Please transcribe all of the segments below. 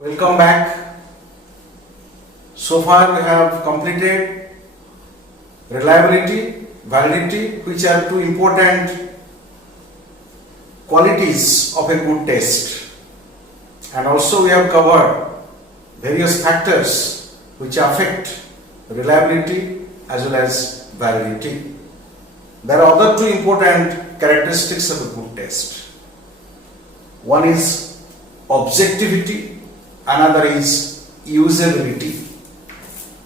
Welcome back. So far we have completed reliability, validity, which are two important qualities of a good test. And also we have covered various factors which affect reliability as well as validity. There are other two important characteristics of a good test. One is objectivity, another is usability.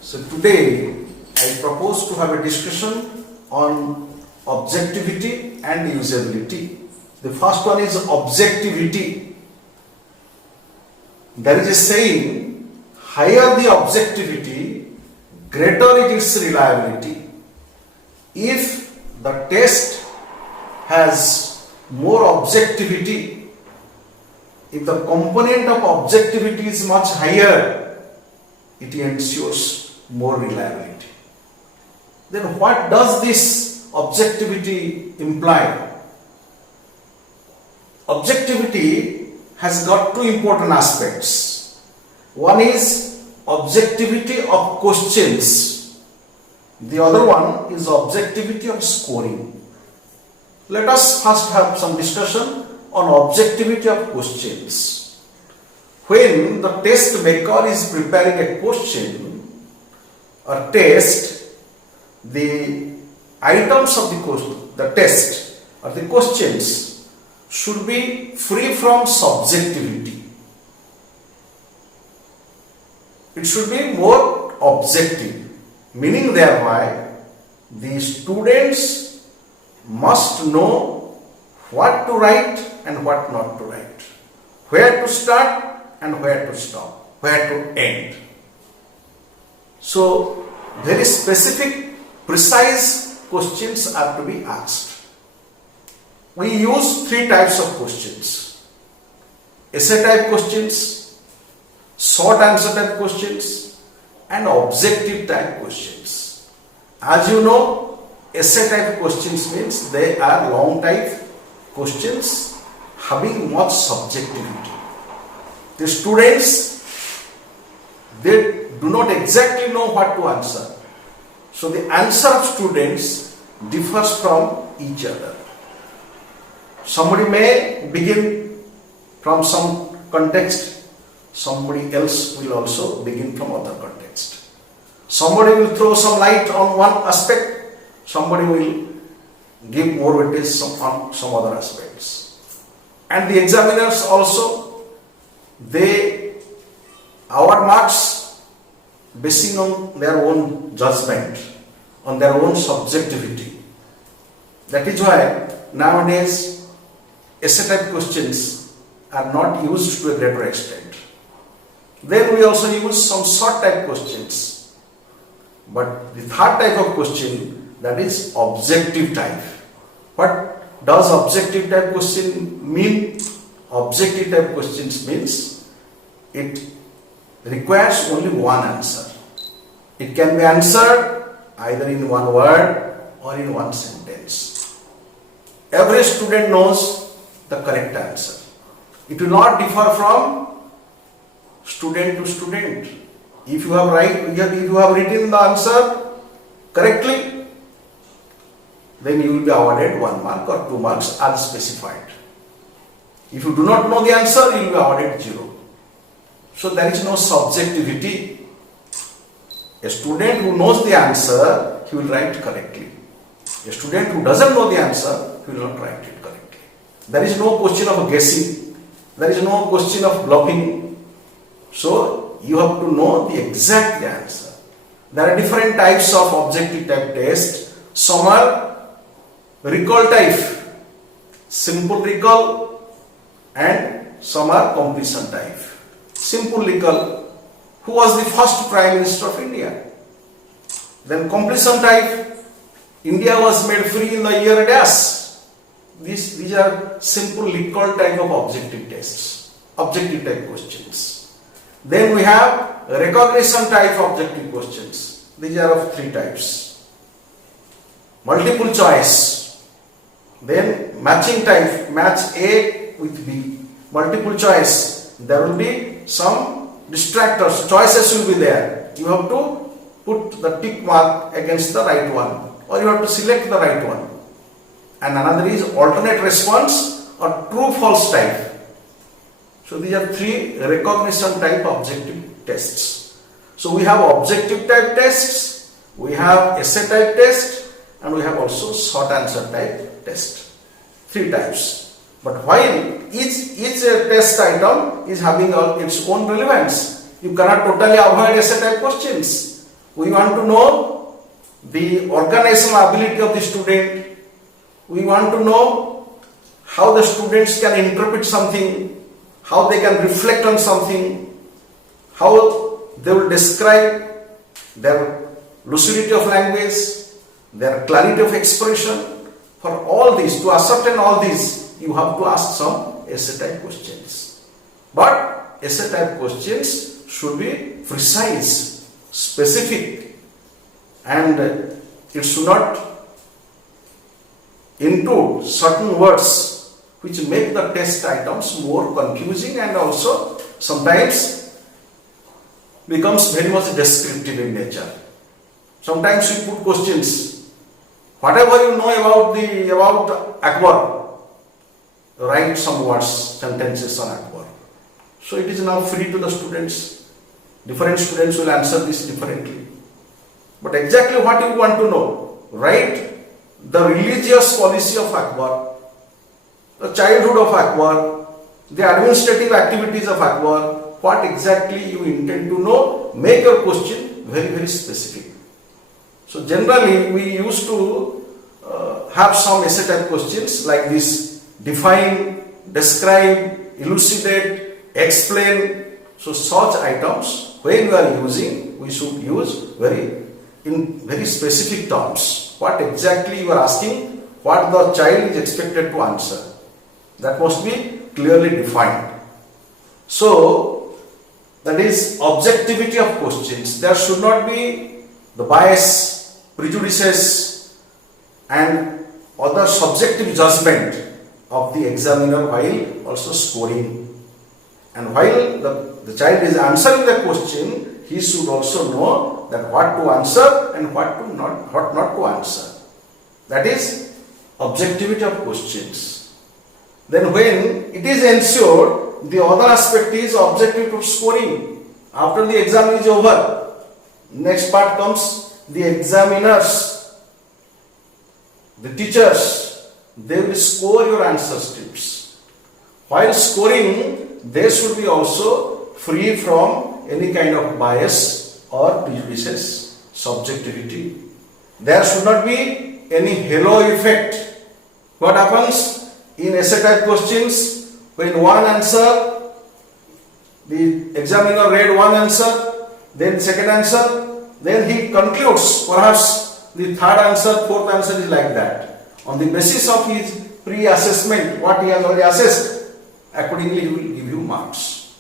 So today I propose to have a discussion on objectivity and usability. The first one is objectivity. There is a saying, higher the objectivity, greater is its reliability. If the test has more objectivity, if the component of objectivity is much higher, it ensures more reliability. Then what does this objectivity imply? Objectivity has got two important aspects. One is objectivity of questions. The other one is objectivity of scoring. Let us first have some discussion on objectivity of questions. When the test maker is preparing a question or test, the items of the test or the questions should be free from subjectivity. It should be more objective, meaning thereby the students must know what to write and what not to write, where to start and where to stop, where to end. So very specific, precise questions are to be asked. We use three types of questions: essay type questions, short answer type questions, and objective type questions. As you know, essay type questions means they are long type questions having much subjectivity. The students, they do not exactly know what to answer. So the answer of students differs from each other. Somebody may begin from some context, somebody else will also begin from other context. Somebody will throw some light on one aspect, somebody will give more weightage on some other aspects. And the examiners also, they award marks basing on their own judgment, on their own subjectivity. That is why nowadays essay type questions are not used to a greater extent. Then we also use some short type questions. But the third type of question, that is objective type. What does objective type question mean? Objective type questions means it requires only one answer. It can be answered either in one word or in one sentence. Every student knows the correct answer. It will not differ from student to student. If you have written the answer correctly, then you will be awarded 1 mark or 2 marks as specified. If you do not know the answer, you will be awarded 0. So there is no subjectivity. A student who knows the answer, he will write correctly. A student who doesn't know the answer, he will not write it correctly. There is no question of guessing. There is no question of bluffing. So you have to know the exact answer. There are different types of objective type tests. Some are recall type, simple recall, and some are completion type. Simple recall, who was the first Prime Minister of India? Then completion type, India was made free in the year dash. These are simple recall type of objective tests, objective type questions. Then we have recognition type objective questions. These are of three types. Multiple choice. Then matching type, match A with B. Multiple choice, there will be some distractors, choices will be there. You have to put the tick mark against the right one, or you have to select the right one. And another is alternate response or true false type. So these are three recognition type objective tests. So we have objective type tests, we have essay type test, and we have also short answer type test. Three types. But while each test item is having its own relevance, you cannot totally avoid essay type questions. We want to know the organizational ability of the student. We want to know how the students can interpret something, how they can reflect on something, how they will describe their lucidity of language, their clarity of expression. For all these, to ascertain all these, you have to ask some essay type questions. But essay type questions should be precise, specific, and it should not include certain words which make the test items more confusing and also sometimes becomes very much descriptive in nature. Sometimes you put questions, whatever you know about Akbar, write some words, sentences on Akbar. So it is now free to the students. Different students will answer this differently. But exactly what you want to know, write the religious policy of Akbar, the childhood of Akbar, the administrative activities of Akbar, what exactly you intend to know, make your question very, very specific. So generally we used to have some essay type questions like this: define, describe, elucidate, explain. So such items, when we are using, we should use in very specific terms. What exactly you are asking, what the child is expected to answer. That must be clearly defined. So that is objectivity of questions. There should not be the bias, prejudices, and other subjective judgment of the examiner while also scoring. And while the child is answering the question, he should also know that what to answer and what not to answer. That is objectivity of questions. Then when it is ensured, the other aspect is objective of scoring. After the exam is over, next part comes the examiners, the teachers. They will score your answer scripts. While scoring, they should be also free from any kind of bias or prejudices, subjectivity. There should not be any halo effect. What happens in essay type questions, when one answer, the examiner read one answer, then second answer, then he concludes perhaps the third answer, fourth answer is like that. On the basis of his pre-assessment, what he has already assessed, accordingly he will give you marks.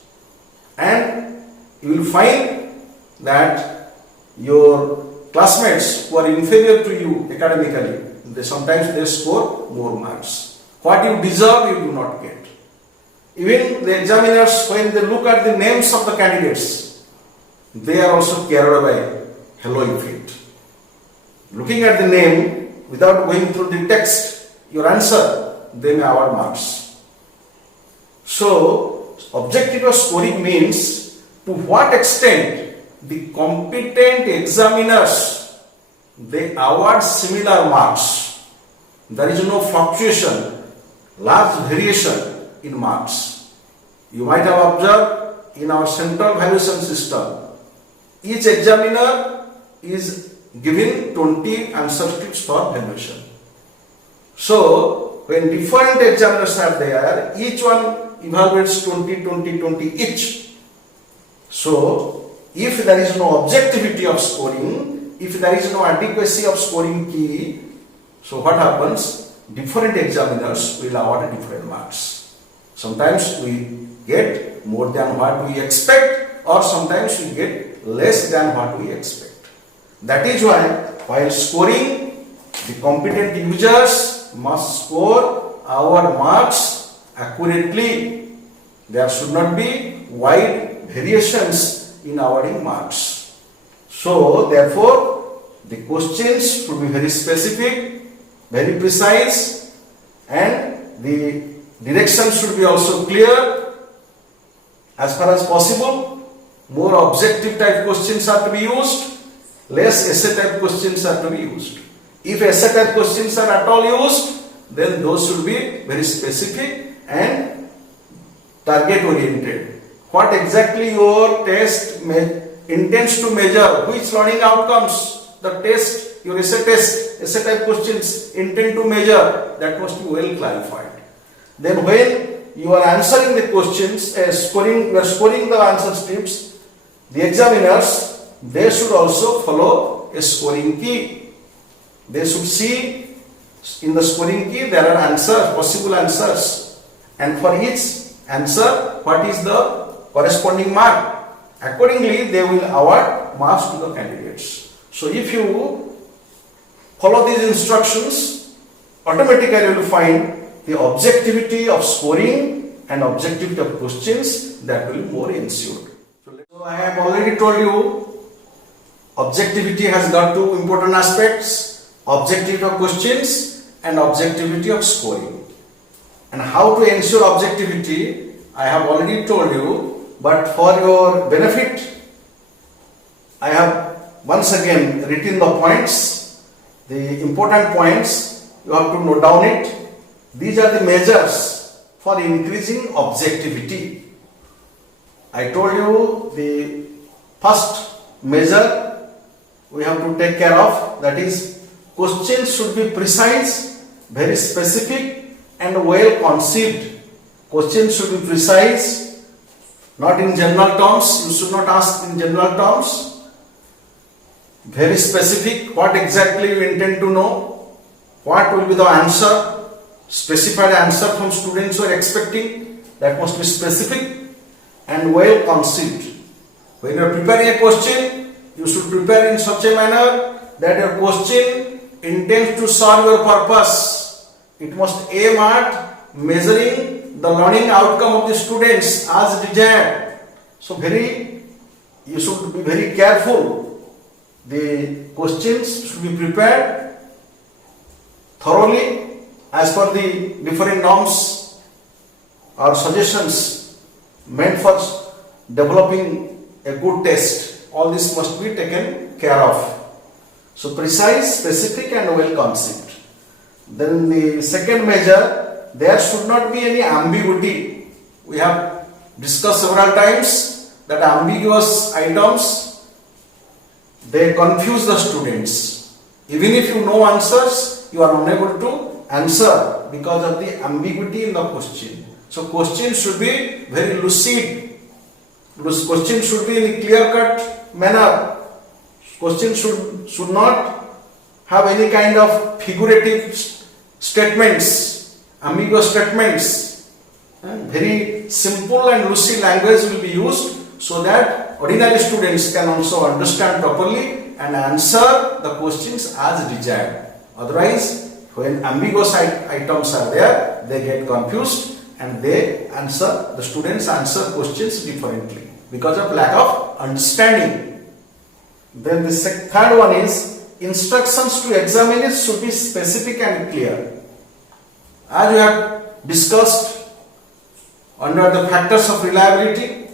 And you will find that your classmates who are inferior to you academically, sometimes they score more marks. What you deserve, you do not get. Even the examiners, when they look at the names of the candidates, they are also carried by halo effect. Looking at the name, without going through the text, your answer, they may award marks. So, objective of scoring means to what extent the competent examiners, they award similar marks. There is no fluctuation, large variation in marks. You might have observed in our central valuation system, each examiner is given 20 answer scripts for valuation. So, when different examiners are there, each one evaluates 20 each. So, if there is no objectivity of scoring, if there is no adequacy of scoring key, so what happens? Different examiners will award different marks. Sometimes we get more than what we expect, or sometimes we get less than what we expect. That is why, while scoring, the competent users must score our marks accurately. There should not be wide variations in awarding marks. So therefore, the questions should be very specific, very precise, and the direction should be also clear as far as possible. More objective type questions are to be used, less essay type questions are to be used. If essay type questions are at all used, then those should be very specific and target oriented. What exactly your test intends to measure, which learning outcomes the test, your essay type questions intend to measure, that must be well clarified. Then when you are answering the questions, you are scoring the answer scripts, the examiners, they should also follow a scoring key. They should see in the scoring key there are answers, possible answers, and for each answer what is the corresponding mark. Accordingly, they will award marks to the candidates. So if you follow these instructions, automatically you will find the objectivity of scoring and objectivity of questions that will be more ensured. So I have already told you, objectivity has got two important aspects: objectivity of questions and objectivity of scoring. And how to ensure objectivity, I have already told you, but for your benefit, I have once again written the points, the important points. You have to note down it. These are the measures for increasing objectivity. I told you the first measure we have to take care of, that is, questions should be precise, very specific, and well conceived. Questions should be precise, not in general terms. You should not ask in general terms. Very specific, what exactly you intend to know, what will be the answer, specified answer from students who are expecting, that must be specific and well conceived. When you are preparing a question, you should prepare in such a manner that your question intends to serve your purpose. It must aim at measuring the learning outcome of the students as desired. So you should be very careful. The questions should be prepared thoroughly as per the different norms or suggestions meant for developing a good test. All this must be taken care of. So precise, specific, and well conceived. Then the second measure, there should not be any ambiguity. We have discussed several times that ambiguous items, they confuse the students. Even if you know answers, you are unable to answer because of the ambiguity in the question. So question should be very lucid. Question should be in a clear-cut manner. Question should not have any kind of figurative statements, ambiguous statements. Very simple and lucid language will be used so that ordinary students can also understand properly and answer the questions as desired. Otherwise, when ambiguous items are there, they get confused and the students answer questions differently because of lack of understanding. Then the third one is, instructions to examiners should be specific and clear. As we have discussed under the factors of reliability,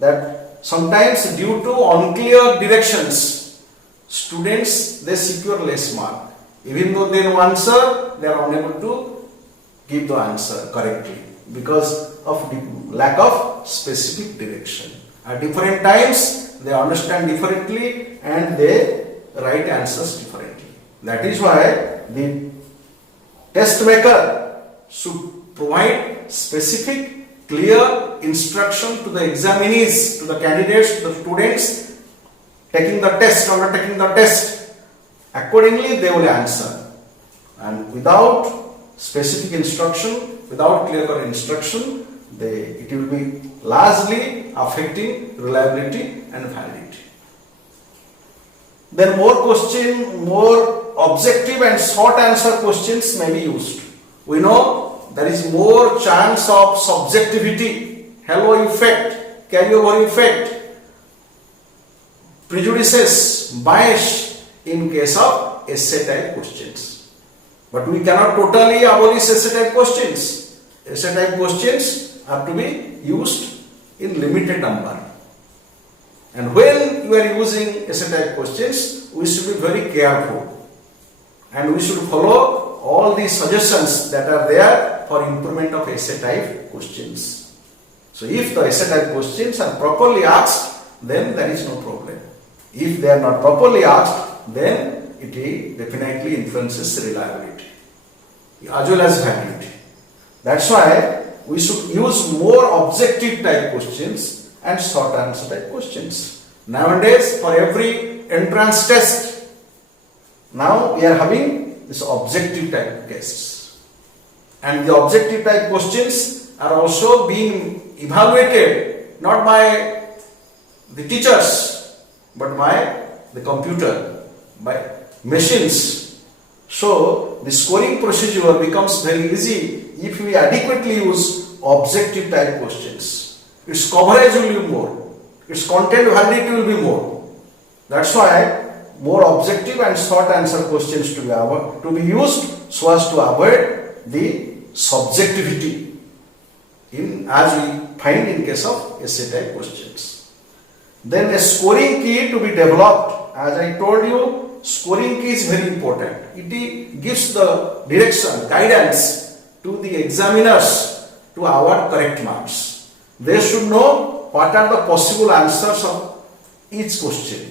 that sometimes due to unclear directions, students, they secure less mark. Even though they know answer, they are unable to give the answer correctly because of the lack of specific direction. At different times, they understand differently and they write answers differently. That is why the test maker should provide specific, clear instruction to the examinees, to the candidates, to the students taking the test, undertaking the test. Accordingly, they will answer. And without specific instruction, without clear-cut instruction, it will be largely affecting reliability and validity. Then more objective and short answer questions may be used. We know there is more chance of subjectivity, halo effect carryover effect, prejudices, bias in case of essay type questions. But we cannot totally abolish essay type questions. Essay type questions have to be used in limited number. And when you are using essay type questions, we should be very careful. And we should follow all the suggestions that are there for improvement of essay type questions. So if the essay type questions are properly asked, then there is no problem. If they are not properly asked, then it definitely influences reliability as well as validity. That's why we should use more objective type questions and short answer type questions. Nowadays, for every entrance test, now we are having this objective type cases. And the objective type questions are also being evaluated not by the teachers, but by the computer, by machines. So the scoring procedure becomes very easy if we adequately use objective type questions. Its coverage will be more, its content validity will be more. That's why more objective and short answer questions to be used so as to avoid the subjectivity as we find in case of essay type questions. Then a scoring key to be developed. As I told you, scoring key is very important. It gives the direction, guidance to the examiners to award correct marks. They should know what are the possible answers of each question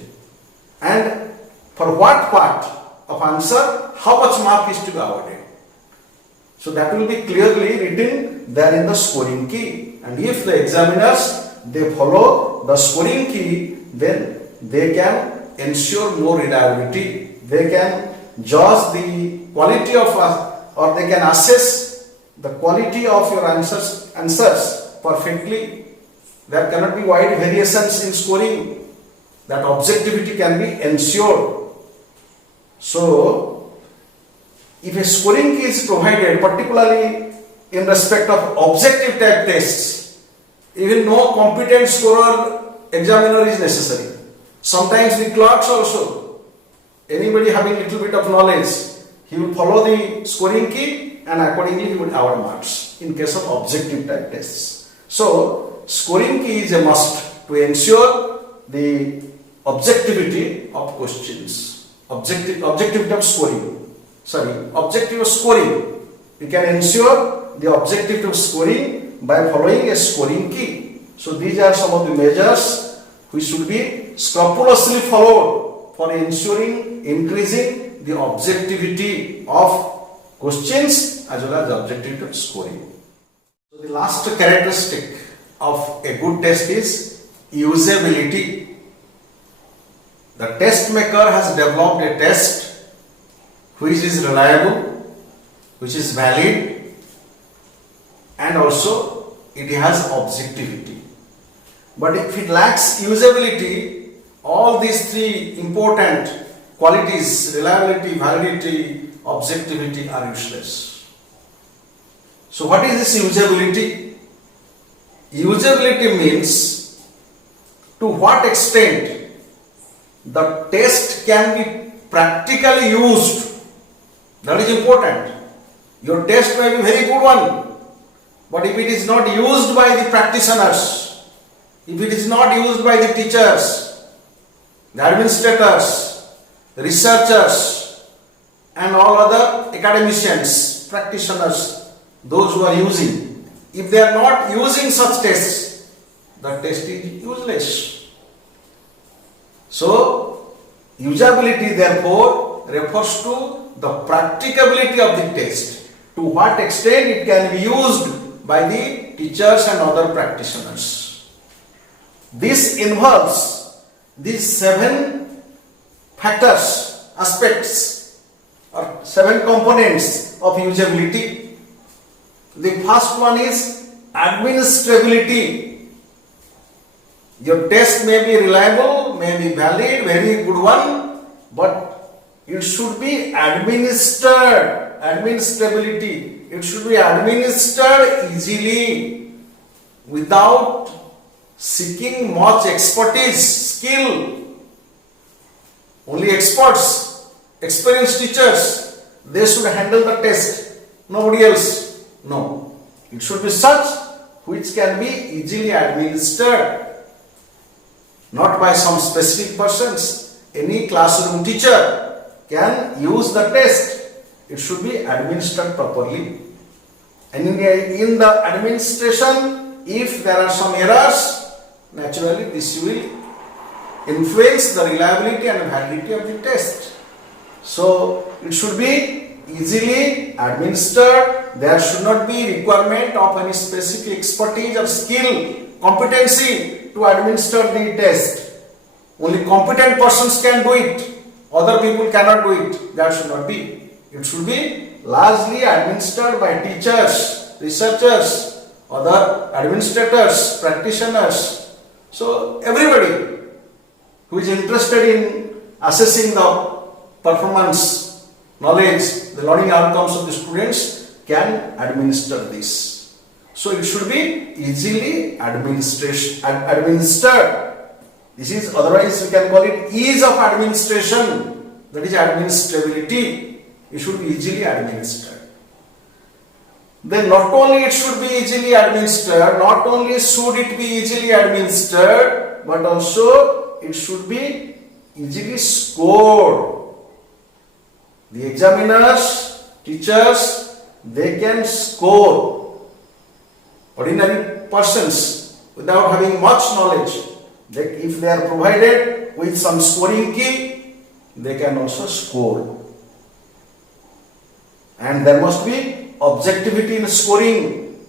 and for what part of answer how much mark is to be awarded. So that will be clearly written there in the scoring key. And if the examiners they follow the scoring key, then they can ensure more reliability. They can judge the quality of or they can assess the quality of your answers perfectly. There cannot be wide variations in scoring. That objectivity can be ensured. So, if a scoring key is provided, particularly in respect of objective type tests, even no competent scorer examiner is necessary. Sometimes the clerks also, anybody having little bit of knowledge, he will follow the scoring key and accordingly he will award marks in case of objective type tests. So, scoring key is a must to ensure the objectivity of questions. Objectivity of scoring. Objective of scoring. We can ensure the objective of scoring by following a scoring key. So these are some of the measures which should be scrupulously followed for ensuring increasing the objectivity of questions as well as the objectivity of scoring. So the last characteristic of a good test is usability. The test maker has developed a test which is reliable, which is valid, and also it has objectivity. But if it lacks usability, all these three important qualities, reliability, validity, objectivity, are useless. So what is this usability? Usability means to what extent the test can be practically used. That is important. Your test may be very good one, but if it is not used by the practitioners, if it is not used by the teachers, the administrators, researchers, and all other academicians, practitioners, those who are using, if they are not using such tests, the test is useless. So, usability therefore refers to the practicability of the test, to what extent it can be used by the teachers and other practitioners. This involves these 7 factors, aspects, or 7 components of usability. The first one is administrability. Your test may be reliable, may be valid, very good one, but it should be administered, administrability. It should be administered easily without seeking much expertise, skill. Only experts, experienced teachers, they should handle the test. Nobody else. No. It should be such which can be easily administered. Not by some specific persons. Any classroom teacher can use the test. It should be administered properly. And in the administration, if there are some errors, naturally this will influence the reliability and validity of the test. So it should be easily administered. There should not be requirement of any specific expertise or skill, competency to administer the test. Only competent persons can do it. Other people cannot do it. That should not be. It should be largely administered by teachers, researchers, other administrators, practitioners. So everybody who is interested in assessing the performance, knowledge, the learning outcomes of the students can administer this. So it should be easily administered. This is, otherwise we can call it ease of administration, that is administrability. It should be easily administered. Then not only it should be easily administered, not only should it be easily administered, but also it should be easily scored. The examiners, teachers, they can score. Ordinary persons without having much knowledge, if they are provided with some scoring key, they can also score. And there must be objectivity in scoring.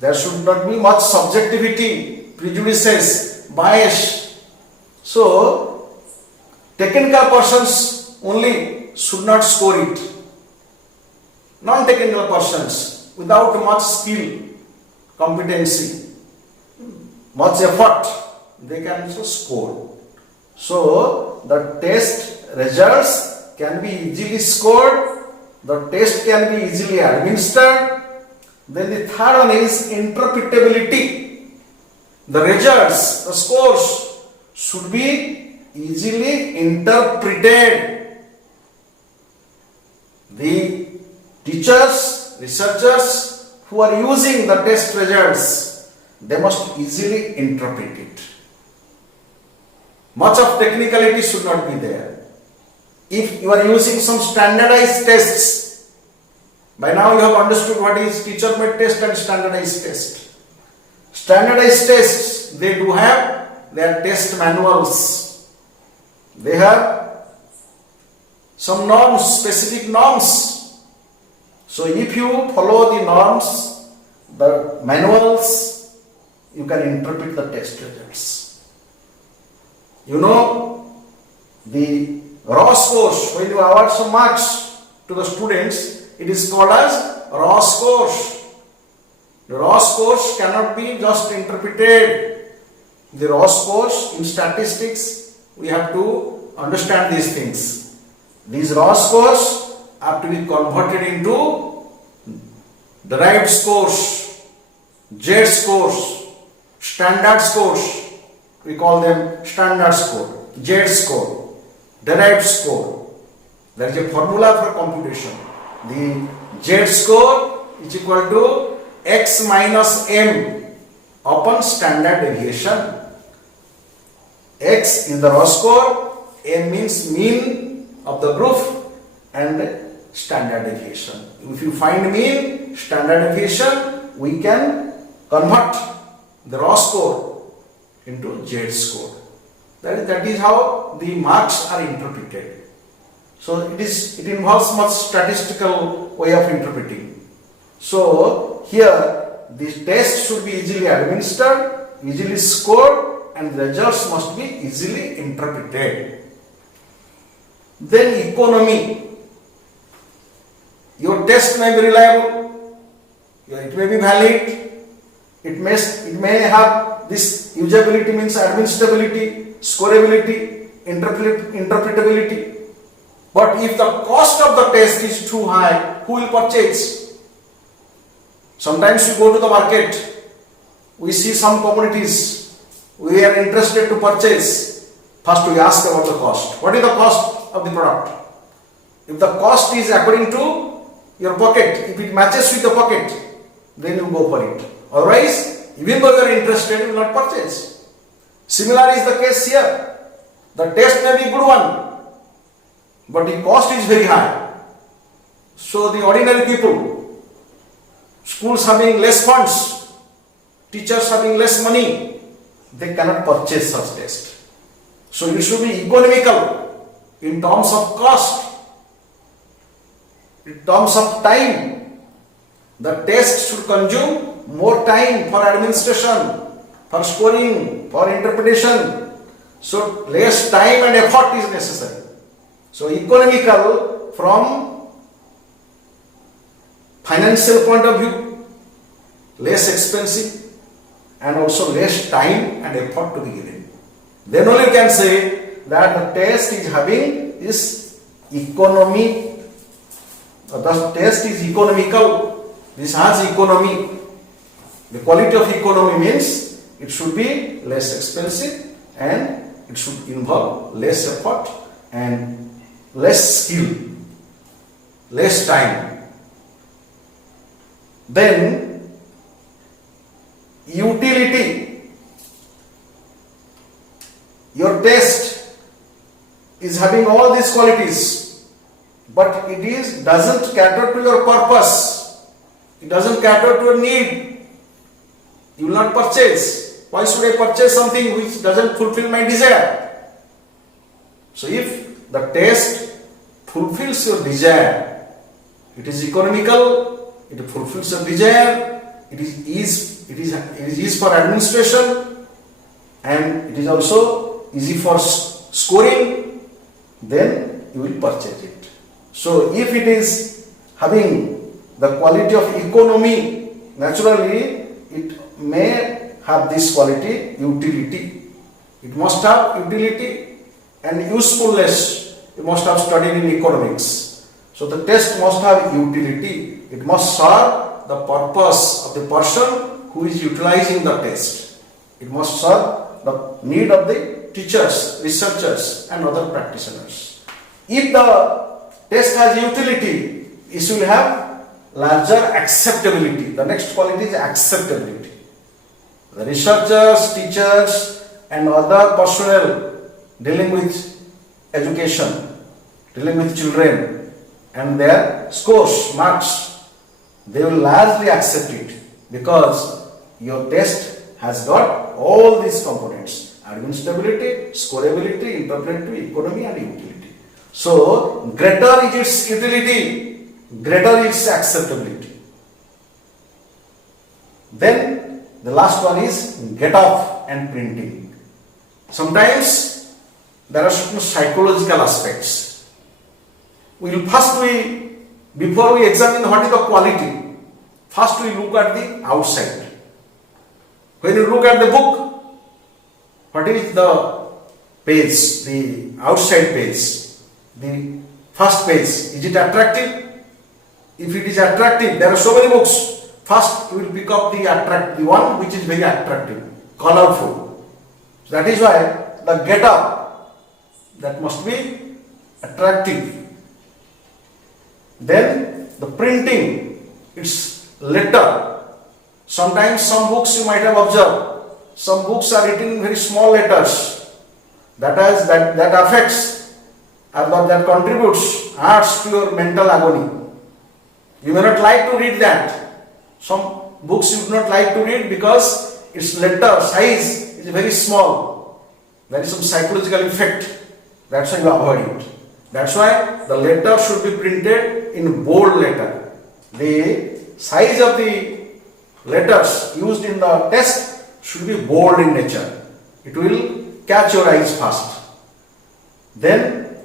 There should not be much subjectivity, prejudices, bias. So, technical persons only should not score it. Non-technical persons without much skill, competency, much effort, they can also score. So, the test results can be easily scored. The test can be easily administered. Then the third one is interpretability. The results, the scores should be easily interpreted. The teachers, researchers who are using the test results, they must easily interpret it. Much of technicality should not be there. If you are using some standardized tests, by now you have understood what is teacher-made test and standardized test. Standardized tests, they do have their test manuals. They have some norms, specific norms. So if you follow the norms, the manuals, you can interpret the test results. You know, the raw scores, when you award some marks to the students, it is called as raw scores. The raw scores cannot be just interpreted. The raw scores in statistics, we have to understand these things. These raw scores have to be converted into derived scores, Z scores, standard scores. We call them standard score, Z score. Derived score. There is a formula for computation. The Z score is equal to x minus m upon standard deviation. X is the raw score, m means mean of the group, and standard deviation. If you find mean, standard deviation, we can convert the raw score into Z score. That is how the marks are interpreted. So it involves much statistical way of interpreting. So here this test should be easily administered, easily scored, and the results must be easily interpreted. Then economy. Your test may be reliable, it may be valid, it may have this usability, means administrability, scoreability, interpretability. But if the cost of the test is too high, who will purchase? Sometimes you go to the market, we see some commodities, we are interested to purchase, first we ask about the cost. What is the cost of the product? If the cost is according to your pocket, if it matches with the pocket, then you go for it. Otherwise, even though you are interested, you will not purchase. Similar is the case here. The test may be a good one, but the cost is very high. So the ordinary people, schools having less funds, teachers having less money, they cannot purchase such test. So you should be economical in terms of cost, in terms of time. The test should consume more time for administration, for scoring, for interpretation. So less time and effort is necessary. So economical from financial point of view, less expensive, and also less time and effort to be given. Then only you can say that the test is having this economy. The test is economical. This has economy. The quality of economy means it should be less expensive and it should involve less effort and less skill, less time. Then utility. Your test is having all these qualities, but it doesn't cater to your purpose. It doesn't cater to your need. You will not purchase. Why should I purchase something which doesn't fulfill my desire? So if the test fulfills your desire, it is economical, it fulfills your desire, it is easy for administration, and it is also easy for scoring, then you will purchase it. So if it is having the quality of economy, naturally it may have this quality, utility. It must have utility and usefulness. You must have studied in economics. So the test must have utility. It must serve the purpose of the person who is utilizing the test. It must serve the need of the teachers, researchers, and other practitioners. If the test has utility, it will have larger acceptability. The next quality is acceptability. The researchers, teachers, and other personnel dealing with education, dealing with children, and their scores, marks, they will largely accept it because your test has got all these components: administrability, scoreability, interpretive, economy, and utility. So greater is its utility, greater is acceptability. Then the last one is get off and printing. Sometimes there are certain psychological aspects. Before we examine what is the quality, first we look at the outside. When you look at the book, what is the page, the outside page, the first page, is it attractive? If it is attractive, there are so many books. First, you will pick up the one which is very attractive, colorful. So that is why the get-up, that must be attractive. Then the printing, its letter. Sometimes some books you might have observed, some books are written in very small letters. That affects or that contributes, adds to your mental agony. You may not like to read that. Some books you do not like to read because its letter size is very small. There is some psychological effect. That's why you avoid it. That's why the letter should be printed in bold letter. The size of the letters used in the test should be bold in nature. It will catch your eyes fast. Then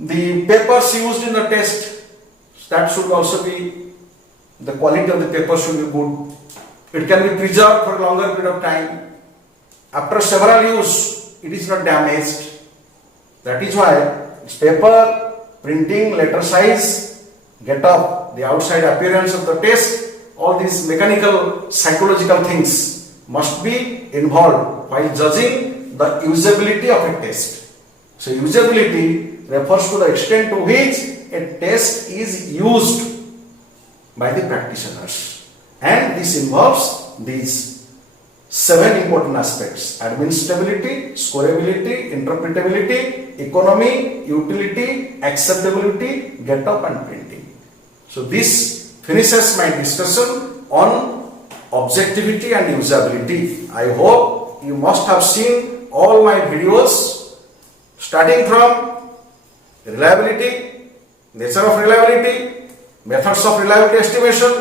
the papers used in the test, that should also be, the quality of the paper should be good. It can be preserved for a longer period of time. After several use, it is not damaged. That is why its paper, printing, letter size, get up, the outside appearance of the test, all these mechanical, psychological things must be involved while judging the usability of a test. So usability refers to the extent to which a test is used by the practitioners, and this involves these 7 important aspects: administrability, scoreability, interpretability, economy, utility, acceptability, get up and printing. So this finishes my discussion on objectivity and usability. I hope you must have seen all my videos starting from reliability, nature of reliability, methods of reliability estimation,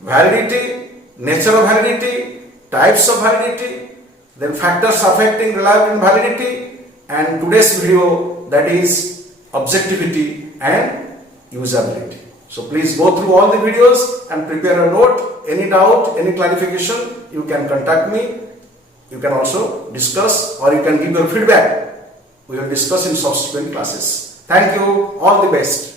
validity, nature of validity, types of validity, then factors affecting reliability and validity, and today's video, that is objectivity and usability. So please go through all the videos and prepare a note. Any doubt, any clarification, you can contact me. You can also discuss, or you can give your feedback. We will discuss in subsequent classes. Thank you. All the best.